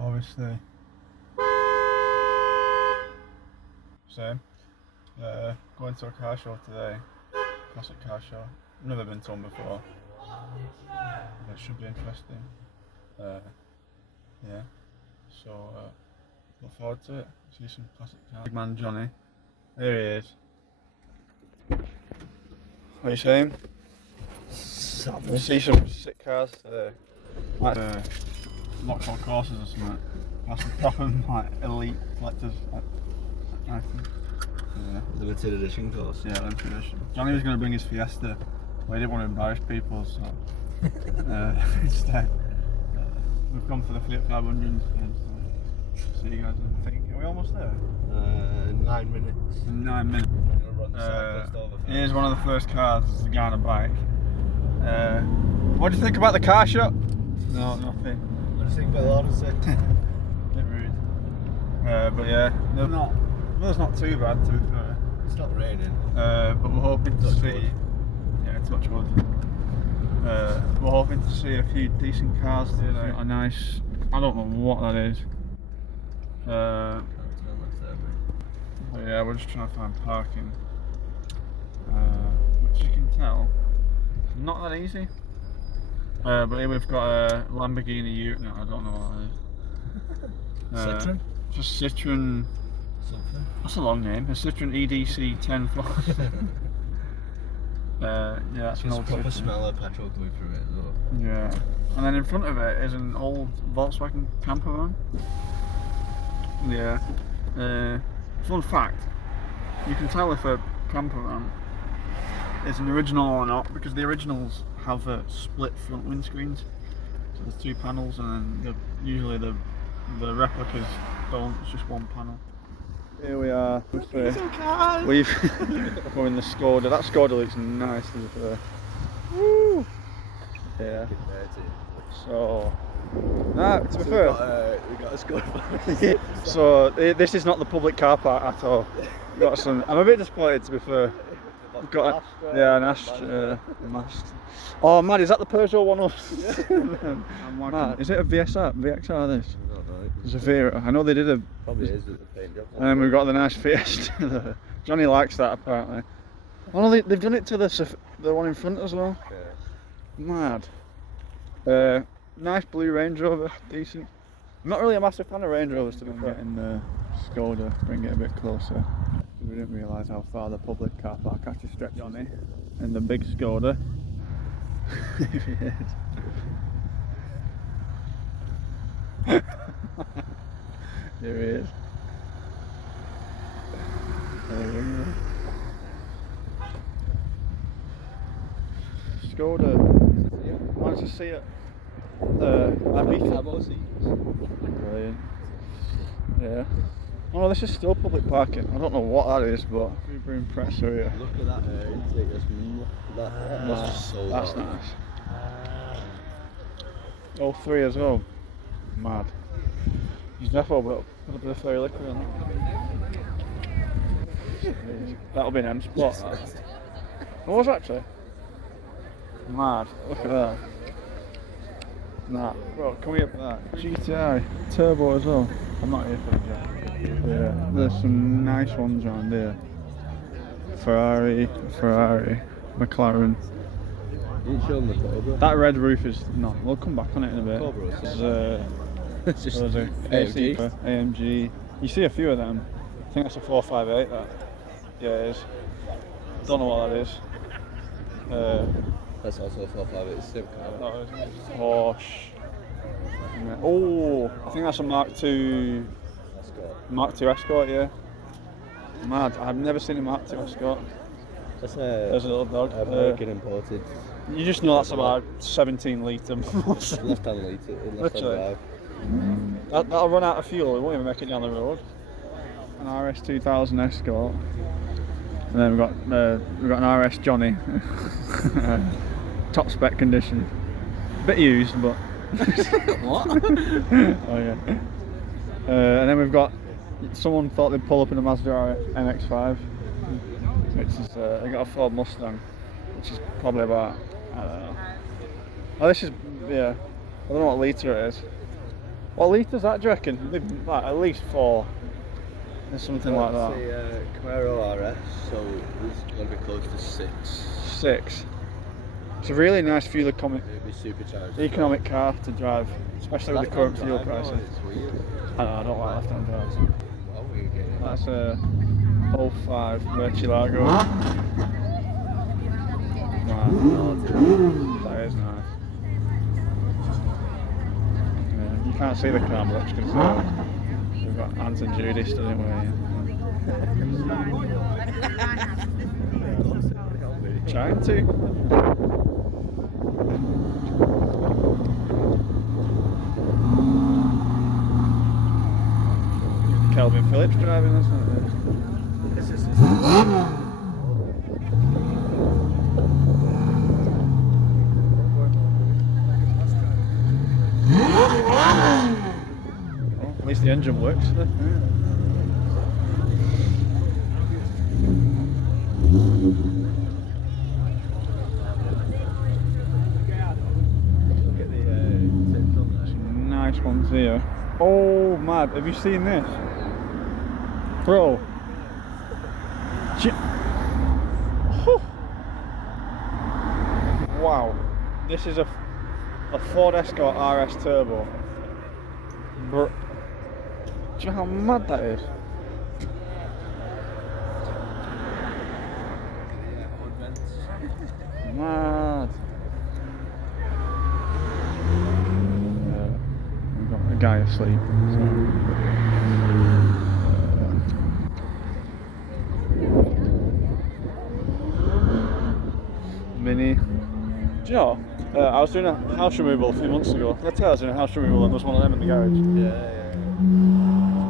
obviously. Same. Going to a car show today. Classic car show. Never been to one before. But it should be interesting. Yeah. So look forward to it. See some classic cars. Big man Johnny. There he is. What are you saying? We see some sick cars today. Like Vauxhall Corsas or something. That's some proper like elite collectors. I think. Yeah. Limited edition course. Yeah, limited edition. Johnny was going to bring his Fiesta, but he didn't want to embarrass people, so instead we've gone for the Fiat 500 instead. So see you guys. I think are we almost there? 9 minutes. 9 minutes. Here's one of the first cars. It's a guy on a bike. What do you think about the car show? No, nothing. What do you think about the Lord said? Bit rude. But yeah, weather's not too bad to be fair. It's not raining. But we're hoping to see. Yeah, touch wood. We're hoping to see a few decent cars today. A nice. I don't know what that is. But yeah, we're just trying to find parking. Which you can tell, not that easy. But here we've got a Lamborghini Ute. No, I don't know what that is. Citroen? Just Citroen. Something. That's a long name. A Citroen EDC 10 Plus. Yeah, that's an old proper Citroen. smell of petrol coming through it as well. Yeah. And then in front of it is an old Volkswagen camper van. Yeah. Fun fact, you can tell if a camper van is an original or not because the originals have split front windscreens. So there's two panels and then usually the replicas don't, it's just one panel. Here we are. We've going the Skoda. That Skoda looks nice to be fair. Woo! Yeah. So, to be fair, we got a Skoda. so this is not the public car park at all. Got some. I'm a bit disappointed to be fair. We've got an Astra. Oh man, is that the Peugeot 106? Man, is it a VXR this? I don't know. It's a Vera. I know they did a. Probably is with the paint job. And then we've got the nice Fiesta. Johnny likes that apparently. Oh no, they've done it to the one in front as well. Yeah. Mad. Nice blue Range Rover, decent. I'm not really a massive fan of Range Rovers to be fair. Getting the Skoda, bring it a bit closer. We didn't realise how far the public car park actually stretched. Johnny and the big Skoda. Here he is. Here he is. Skoda. Managed to see it. Brilliant. Yeah. Oh no, this is still public parking. I don't know what that is, but super impressed with it. Look at that intake. That's just so That's nice. All three as well. Mad. He's definitely put a bit of fairy liquor on that. That'll be an M Sport. What was actually? Mad. Look at that. Nah. Well, can we up that? GTI turbo as well. I'm not here for the jet. Yeah, there's some nice ones around here. Ferrari, McLaren. Didn't show them the Cobra. That red roof is no. We'll come back on it in a bit. Cobra. It's just AMG. AMG. You see a few of them. I think that's a 458. That. Yeah, it is. Don't know what that is. That's also a 458. It's the same car. Porsche. Oh, I think that's a Mark II. Mark II Escort, yeah. Mad. I've never seen a Mark II Escort. That's There's a little dog. American imported. You just know that's about 17 Lytham. Left-hand Literally. That'll run out of fuel. It won't even make it down the road. An RS 2000 Escort. And then we've got an RS Johnny. Top spec condition. Bit used, but. What? Oh yeah. And then we've got someone thought they'd pull up in a Mazda MX-5, which is they got a Ford Mustang, which is probably about I don't know. Oh, this is I don't know what litre it is. What litres that, do you reckon? Like, at least 4. Or something like that. Camaro RS, so it's going to be close to 6. 6. It's a really nice fuel economic, It'll be supercharged. economic car to drive, especially with the current fuel prices. It's weird. I don't like left-hand drives. Well, we get it. That's a 05 Murcielago. Wow, that is nice. Yeah, you can't see the car much because we've got Ant and Judy stood in way. Trying to. Kelvin Phillips driving, isn't it? Well, at least the engine works. Look at the tips on there. Some nice ones here. Oh, mad! Have you seen this? Bro. Wow. This is a Ford Escort RS Turbo. Bro. Do you know how mad that is? Mad. We've got a guy asleep. So. Mini. Do you know? I was doing a house removal a few months ago. Did I tell you I was doing a house removal and there was one of them in the garage? Yeah.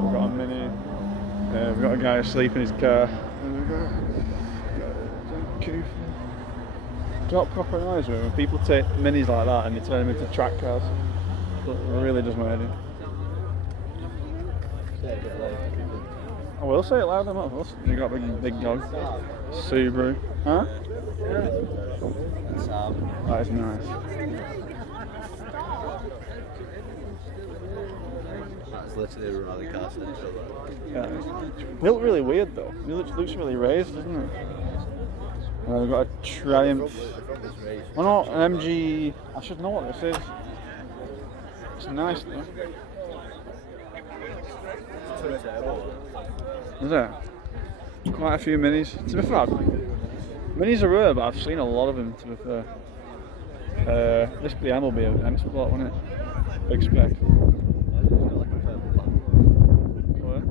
We've got a Mini. We've got a guy asleep in his car. And we've got a Coupe. Do you know what proper annoys me? When people take Minis like that and they turn them into track cars. It really does my head in. I will say it loud, I'm not fussed. You got a big dog. Subaru. Huh? That is nice. That's literally a rally car central. Yeah. It looks really weird though. It looks really raised, doesn't it? We've got a Triumph. Oh no, an MG. I should know what this is. It's nice though. Is it? Quite a few Minis. To be fair, Minis are rare, but I've seen a lot of them, to be fair. This BM will be a M Sport, won't it? Big spec. Where?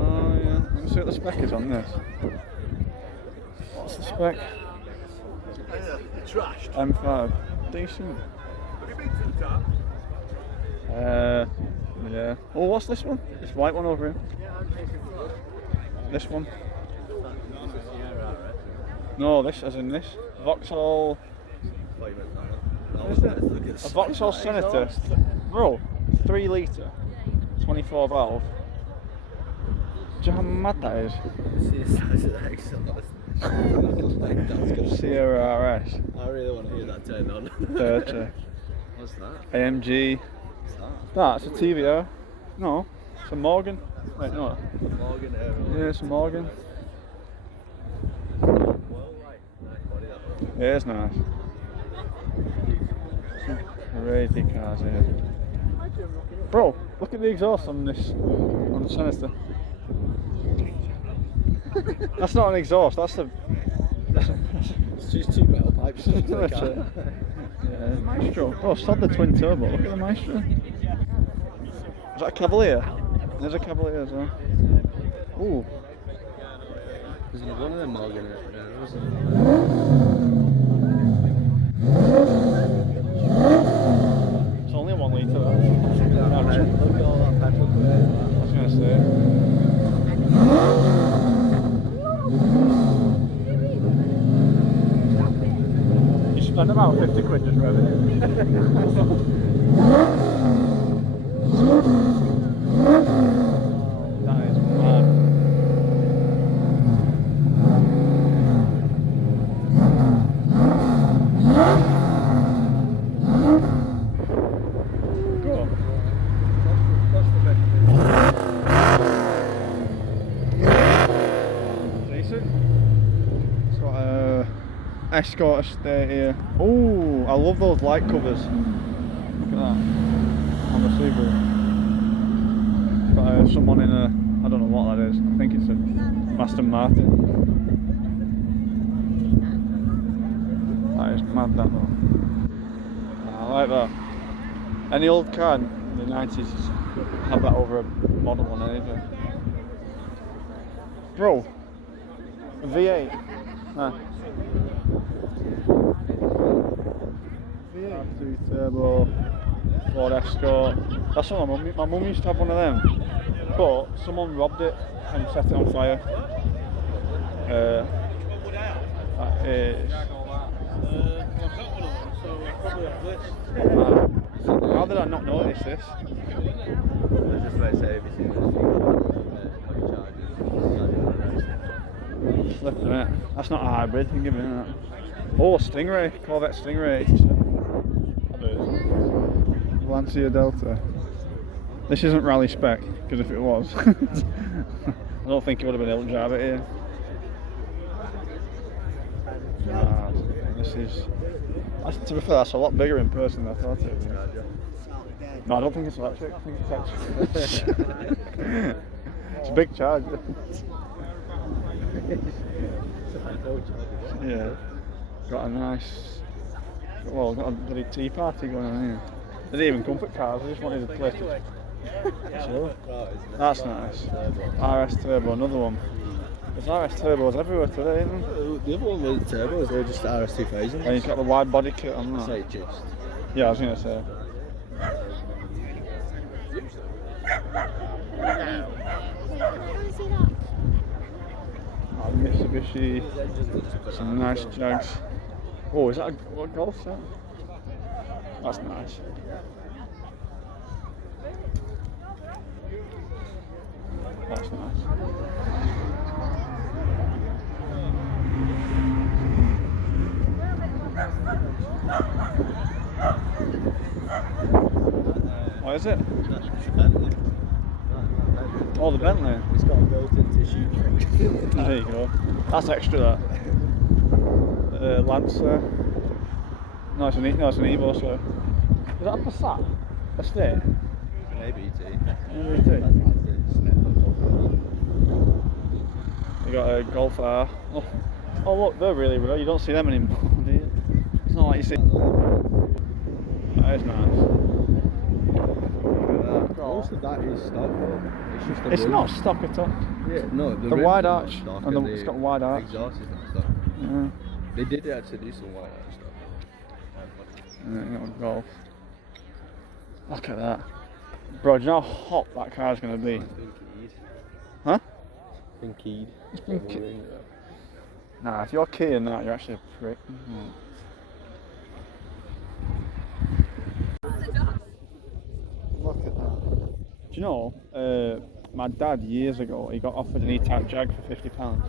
Oh yeah, let me see what the spec is on this. What's the spec? M5. Decent. Yeah. Oh, what's this one? This white one over here. This one. No, this as in this. Vauxhall. What is it? A Vauxhall Senator. Bro, 3 litre, 24 valve. Do you know how mad that is? Sierra RS. I really want to hear that turn on. 30. What's that? AMG. What's That's a TVR. No, it's a Morgan. Wait, no. Morgan Aero. Yeah, it's a Morgan. Yeah, it's nice. Some crazy cars here. Bro, look at the exhaust on this, on the Sinister. That's not an exhaust, that's a... It's just 2 metal pipes. That's it. Yeah, Maestro. Oh, sod the twin turbo, look at the Maestro. Is that a Cavalier? There's a Cavalier as well. Ooh. There's one of them Morgan Aeros. It's only a 1 litre though. Look at all that petrol. I was going to say. You spend about 50 quid just revving it. That is mad. nice Scottish estate here. Oh, I love those light covers. Look at that on the Subaru. Got someone in a, I don't know what that is. I think it's a Aston Martin. That is mad, that though. I like that. Any old car in the 90s had that over a modern one either. Bro, a V8. Nah. V8 turbo, Ford Escort. That's what my mum used to have one of them, but someone robbed it and set it on fire. That is. How did I not notice this? Just like say everything Flipping it. That's not a hybrid, you can give me that. Oh, Stingray, Corvette Stingray 87. Lancia Delta. This isn't rally spec, because if it was, I don't think it would have been able to drive it here. This is, to be fair, that's a lot bigger in person than I thought it was. No, I don't think it's electric, I think it's actually it's a big charger. Yeah, got a nice, well, got a bloody tea party going on here. They didn't even comfort cars, I just wanted a place to chill. That's nice. RS Turbo, another one. There's RS Turbos everywhere today, isn't there? The other one wasn't turbos, they were just RS 2000. And you've got the wide body kit on that. Say just. Yeah, I was going to say. Mitsubishi, some nice Jags. Oh, is that a Golf set? That's nice. That's nice. What is it? Oh, the Bentley. It's got a built-in tissue truck. There you go. That's extra, that. Lancer. No, it's an Evo, so. Is that a Passat? Estate? An ABT. ABT. You got a Golf R. Oh look, they're really rare. You don't see them anymore, do you? It's not like you see. That is nice. Most of that is stock though. It's just It's not stock at all. Yeah, no, the wide arch, and it's got wide arch. Exhaust is not stock. Yeah. They did actually do some wide arch stuff. And then you got a Golf. Look at that. Bro, do you know how hot that car's going to be? It's been keyed. Huh? It's been keyed. It's been keyed. Nah, if you're keying that, you're actually a prick. Look at that. Do you know, my dad years ago, he got offered an E-Type Jag for £50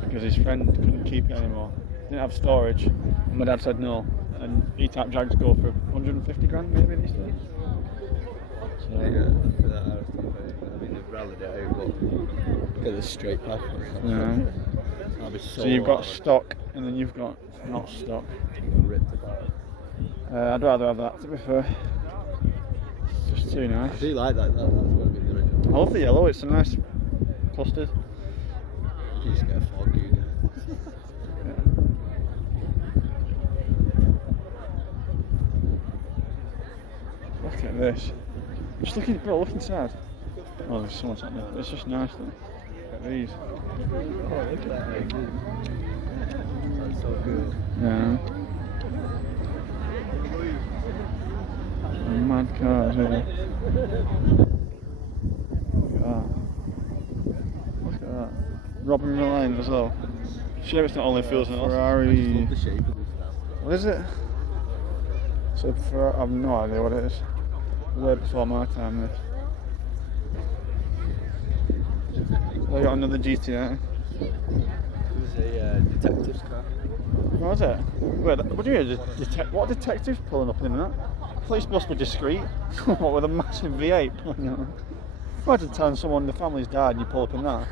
because his friend couldn't keep it anymore. Didn't have storage, and my dad said no. And E-Type Jags go for 150 grand maybe these days. So, Yeah, for that RS 2000. I mean, they've rallied it out, but look at the straight path. yeah. That'd be So you've got stock, and then you've got not stock. ripped apart. I'd rather have that, to be fair. It's just too nice. I do like that. That's going to be the original. I love the yellow, it's a nice custard. You just get a fog, you get. Look at this. Just looking, bro, look inside. Oh, there's so much up there. It's just nice though. Look at these. Oh, look at that. That's so cool. Yeah. Some mad cars here. Look at that. Look at that. Robin Reliant as well. Sure, it's not only Fields and Ferrari. I just love the shape of this stuff. What is it? So I have no idea what it is. Way before my time, this. So I got another GTI. It was a detective's car. What was it? Wait, what do you mean? What detective's pulling up in that? I thought you're supposed to be discreet. What, with a massive V8 pulling up? Imagine telling someone the family's died and you pull up in that.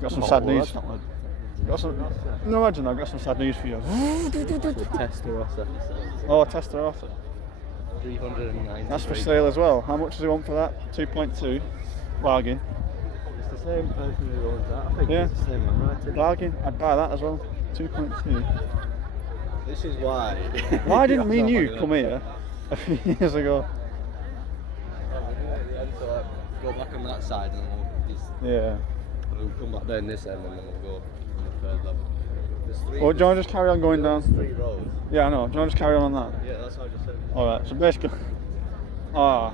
Got some sad news. Got some. No, imagine I've got some sad news for you. Testarossa. Oh, Testarossa. 390. That's for sale as well. How much does he want for that? 2.2. Bargain. It's the same person who owns that. I think Yeah. it's the same one, right? Bargain. I'd buy that as well. 2.2. This is why. Why didn't me and you come here a few years ago? So go back on that side and we'll just we'll come back down this end and then we'll go on the third level. There's three. Or do you want to just carry on going down? 3 rows. Yeah, I know. Do you want to just carry on that? Yeah, that's what I just said. Alright, so basically. The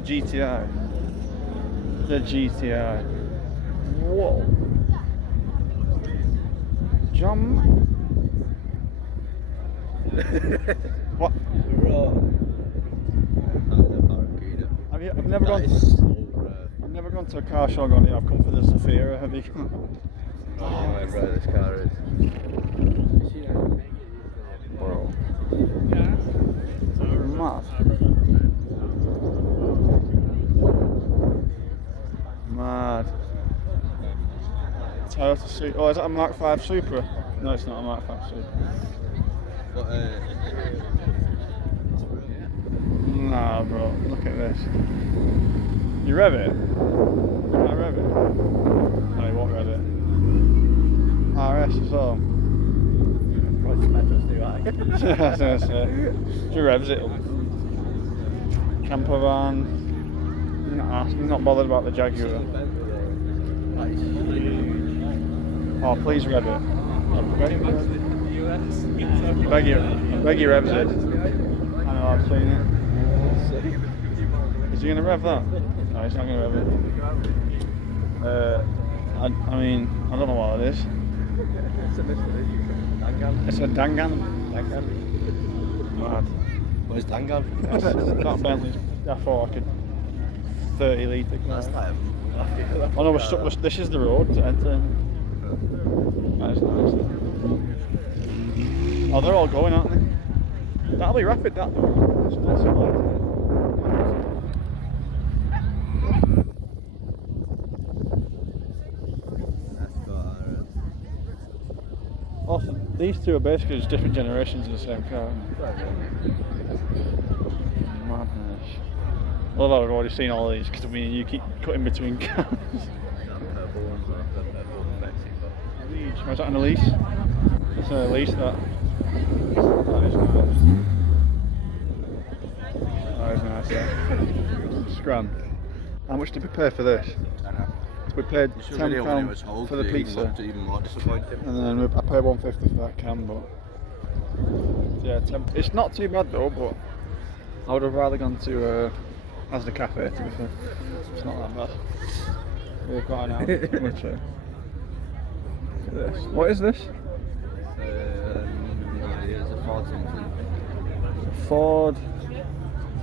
GTI. The GTI. Whoa. Jump. What? Bro. That is a Barracuda. I've never That gone. is so rare. I've never gone to a car show and gone, yeah, I've come for the Zafira, have you? Oh, how bright this car is. Bro. Mad. Mad. Toyota Supra. Oh, is that a Mark 5 Supra? No, it's not a Mark 5 Supra. But, Nah, bro. Look at this. You rev it? Can I rev it? No, you won't rev it. RS as well. probably petrol's too high. Yeah, I was gonna say. She revs it. Camper van. Nah, not bothered about the Jaguar. That is huge. Oh, please rev it. I beg you revs it. I know, I've seen it. Is he gonna rev that? No, he's not gonna rev it. I mean, I don't know what it is. It's a Dangan. Mad. Where's Dangan? That Bentley's. I thought I could 30 litre. That's like Oh no, we're stuck. This is the road to enter. That is nice. Oh, they're all going, aren't they? That'll be rapid, that. It's not so light. Also, these two are basically just different generations of the same car. Madness. I love how I've already seen all these because I mean you keep cutting between cars. Was that on a lease? That's a lease, that. That is nice. That is nice, yeah. Scram. How much did we pay for this? We paid £10 for the pizza. Even more disappointing. And then I paid £150 for that can, but yeah, it's not too bad though. But I would have rather gone to Asda Cafe. To be fair, it's not that bad. We've got an hour. Look at this. What is this? It's a Ford something. Ford.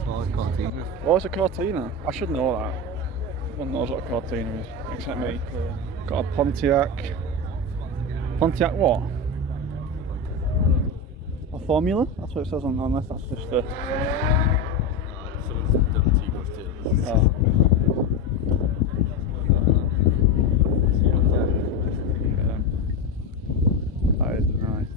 Ford Cortina. Oh, it's a Cortina. I should know that. Everyone knows what a Cortina is, except me. Got a Pontiac. Pontiac what? A Formula? That's what it says on, unless that's just a... Someone's done too much to it. Oh. That is nice.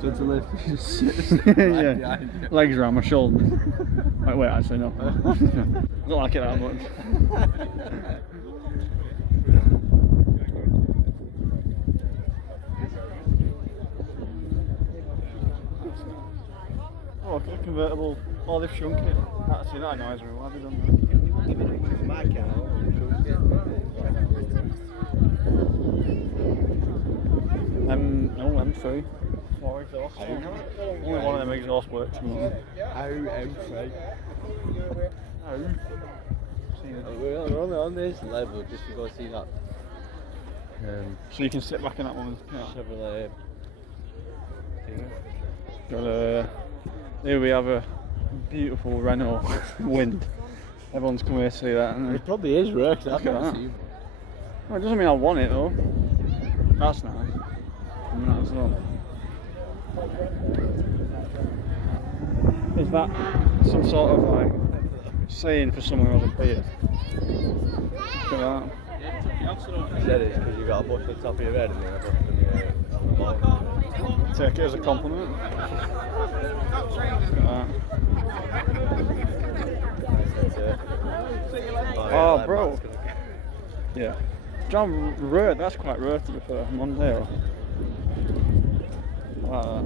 Just to lift. Yeah, legs around my shoulders. Wait, actually no. Don't like it that much. Oh, a convertible. Oh, they've shrunk it. Actually, that annoys me. Why have they done that? My car. No, M3. Four exhaust. Only one of them exhaust works. How M3? How? We're only on this level just to go see that So you can sit back in that one. Chevrolet thing. Here we have a beautiful Renault Wind. Everyone's come here to see that. It probably is rare, 'cause I've Look at never that. seen Well, it doesn't mean I want it though. That's nice. And that as well. Is that some sort of like saying for someone who has a beard? Look at that. He said it's because you got a bush on top of your head and then a bush on the bottom. Take it as a compliment. Look at that. Oh, bro. Yeah. John, rare. That's quite rare to be fair. Mondeo. Like that.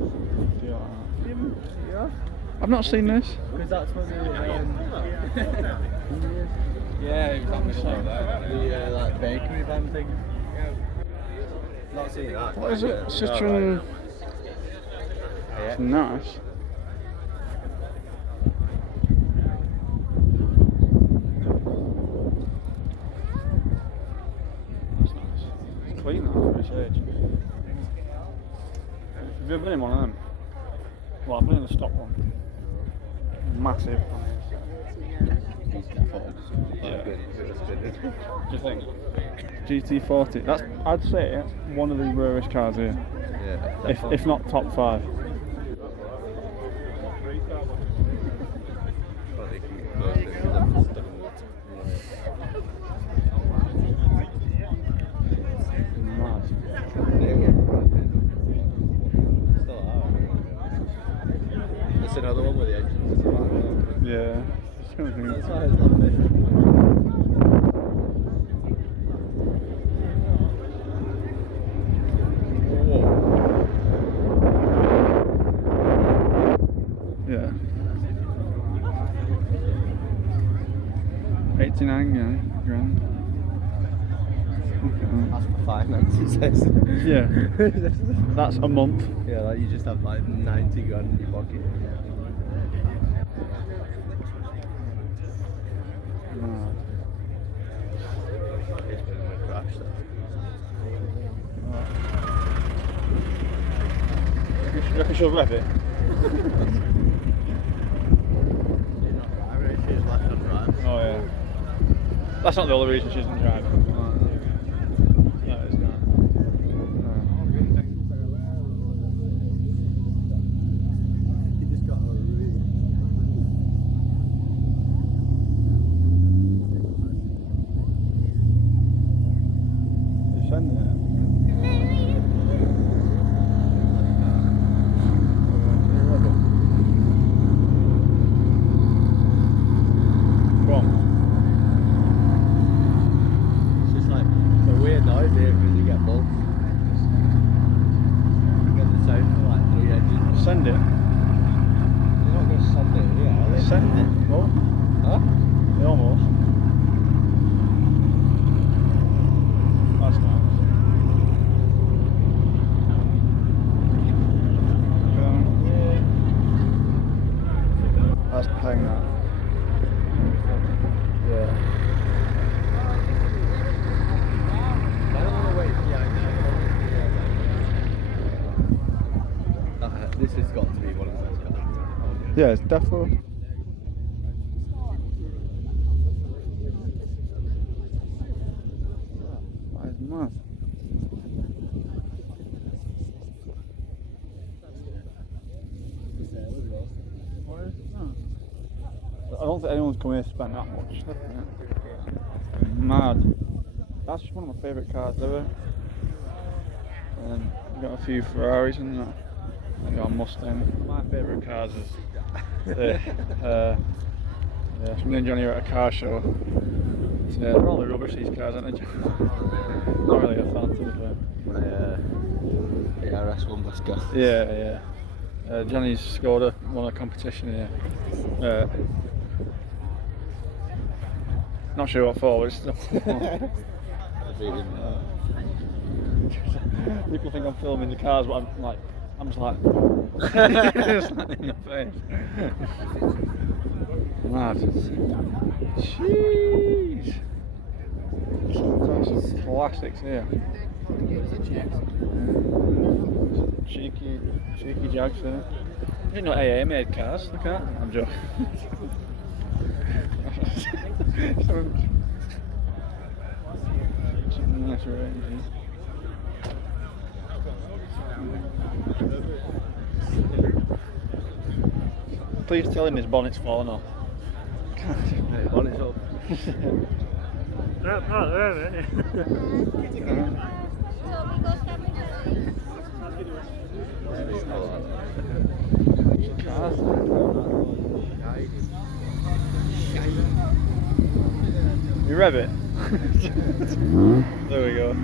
Do you like that? Yeah. I've not seen this. Because that's when yeah, exactly like that. The like bakery van thing. Not seen that. What is it? Citroen. It's nice. That's nice. It's clean that for its age. Have you ever been in one of them? Well, I've been in the stock one. Massive. Yeah. Do you think? GT40. That's, I'd say it's one of the rarest cars here. Yeah. If not top 5. It's another one with the engines. Yeah. That's why I love it. Yeah. 89 grand. That's for finance, it says. Yeah. That's a month. Yeah, like you just have like 90 grand in your pocket. It's been a crash though. You reckon she'll rev it? She's not driving, she's left and right. Oh yeah. That's not the only reason she doesn't drive. No, it's not. You just got a You're sending it. Go on. It's just like, it's a weird noise here because you get both. You get the sound of like 3 engines. Send it. You're not going to send it, yeah, are they? Send it. Oh, Huh? almost. That's nice. That's playing that. Yeah. I don't want to wait for the this has got to be one of those cars. Yeah, it's definitely. That is mad. What is that? I don't think anyone's come here to spend that much. Mad. That's just one of my favourite cars ever. I've got a few Ferraris and that. I've got a Mustang. My favourite cars is from me and Johnny are at a car show. So, yeah, they're all the rubbish, these cars, aren't they? Not really a fan to be fair. The RS1 best car. Yeah. Johnny's scored won a competition here. Not sure what for, but it's still. People think I'm filming the cars, but I'm just like just like in the face. Mad. Jeez. Got some classics here. Cheeky Jags there. I didn't know AA made cars. Look at that. I'm joking. Some Nice range. Please tell him his bonnet's fallen off. Hey, bonnet's up. That's not there, mate. You rev it? There we go.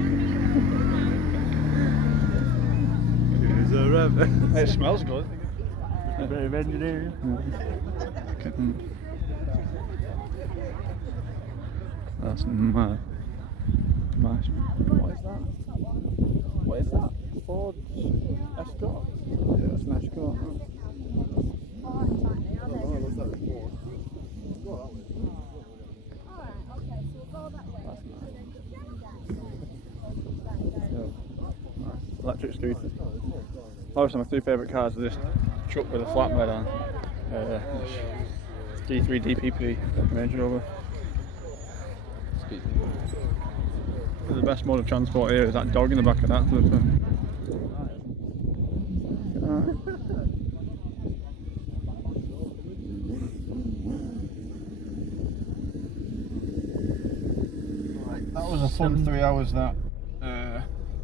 It's a rev. It smells good. A bit of engineering. That's mad. Nice. What is that? What is that? Ford Escort? Yeah, that's an Escort. Electric scooter. Obviously, my two favourite cars are this truck with a flatbed on. D3 DPP Range Rover. The best mode of transport here is that dog in the back of that. That was a fun 3 hours that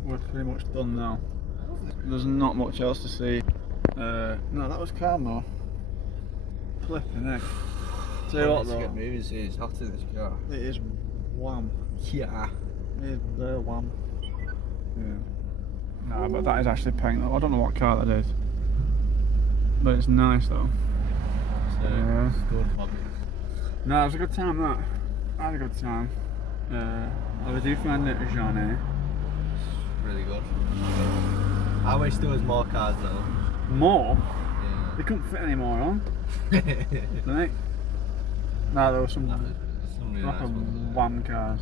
we're pretty much done now. There's not much else to see. No, that was calm though. Flipping heck. Tell you what though. Get moving soon, it's hot in this car. It is wham. Yeah. It is the wham. Yeah. Nah, but that is actually paying though. I don't know what car that is. But it's nice though. So, Yeah. it's good hobby. No, it was a good time that. I had a good time. I do find it Jeanne. Really good. I wish there was more cars though. More? Yeah. They couldn't fit any more on. Right? No, there was some Some really proper nice ones. wham cars.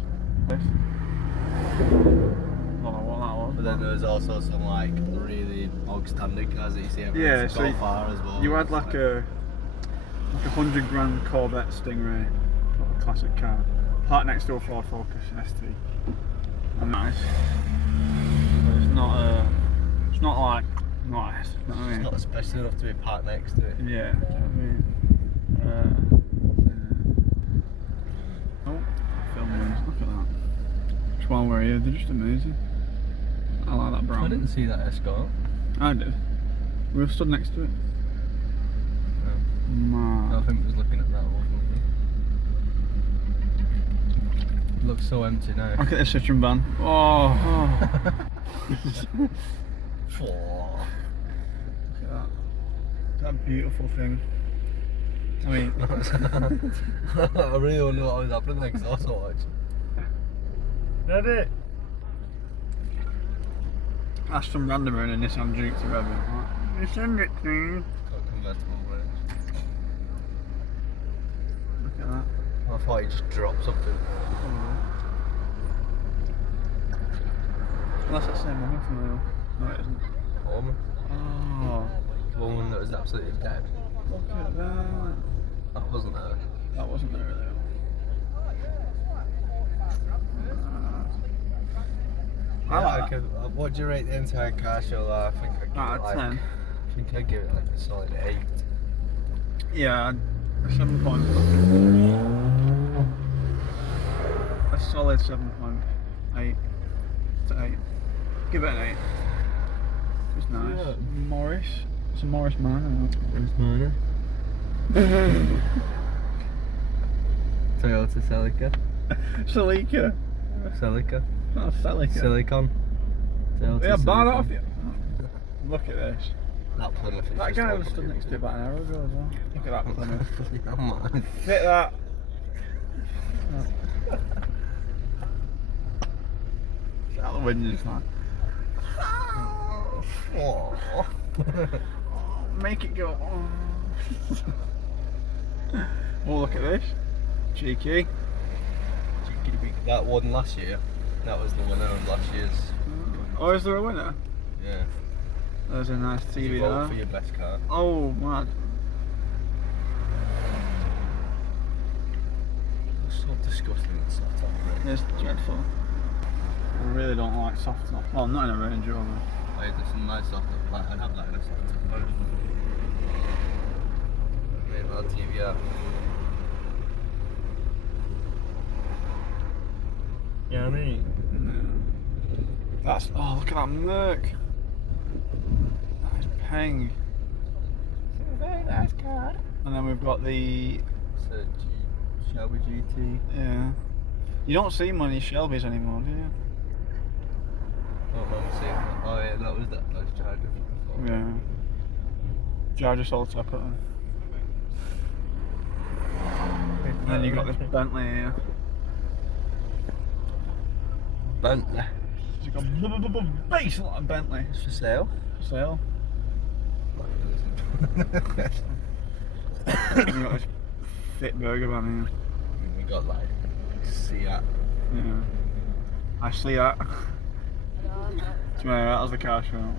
This. I don't know what that was. But then there was also some like really bog standard cars that you see everywhere. Yeah, It's so Golf R as well. You had like a £100,000 Corvette Stingray, like a classic car, parked next to a Ford Focus ST. And nice. But it's not like nice. You know what I It's mean? not special enough to be parked next to it. Yeah. Do you know what I mean? Oh, film wings. Look at that. Just while we're here, they're just amazing. I like that brown. I didn't see that Escort. I did. We were stood next to it. I Man. think we was looking at that one. It looks so empty now. Look at this Citroen van. Oh. Four. Look at that. That beautiful thing. I mean, I really don't know what was happening there because I saw so much. That it? that's some randomer in a Nissan Juke to rev it. You send it to me. Got convertible range. Look at that. I thought he just dropped something. That's that same woman from real. No, it isn't. Woman. Oh, Woman that was absolutely dead. look at that. That wasn't her. That wasn't there really. I like that. What do you rate the entire car show? I think I'd give Out it of like 10. I think I'd give it like a solid 8. Yeah, 7 point. A solid 7.8 to 8. Give it an 8. It's nice. Yeah. Morris. It's a Morris man. Where's mine? Toyota Celica. Celica. Celica. Not Celica. Silicon. Toyota Yeah, buy that Silicon. off you. Look at this. That Plymouth is That just guy one was stood of next to it about an hour ago as well. Look at that Plymouth. Yeah, man. Fit that. Out the window just like. Oh. Make it go. Oh, look at this. Cheeky. That won last year. That was the winner of last year's. Oh, is there a winner? Yeah. There's a nice Did you TV vote there. for your best car? Oh, mad. It's so disgusting. It's not top right. It's dreadful. I really don't like soft top. Well, not in a Range Rover. Wait, there's some nice stuff. Like, I'd have that in a soft top. Made my TV out. Yeah, I mean. That's, oh, look at that Merc. Nice Peng. It's a very nice car. And then we've got the... It's a Shelby GT. Yeah. You don't see many Shelbys anymore, do you? Oh, yeah, that was that nice Charger. Yeah. Charger sold separately. And then you got this Bentley here. Bentley. You got base lot of Bentley. It's for sale. For sale. We got this thick burger van We got like Seat. here. Yeah. I see that. So anyway, that was the car show. Yeah.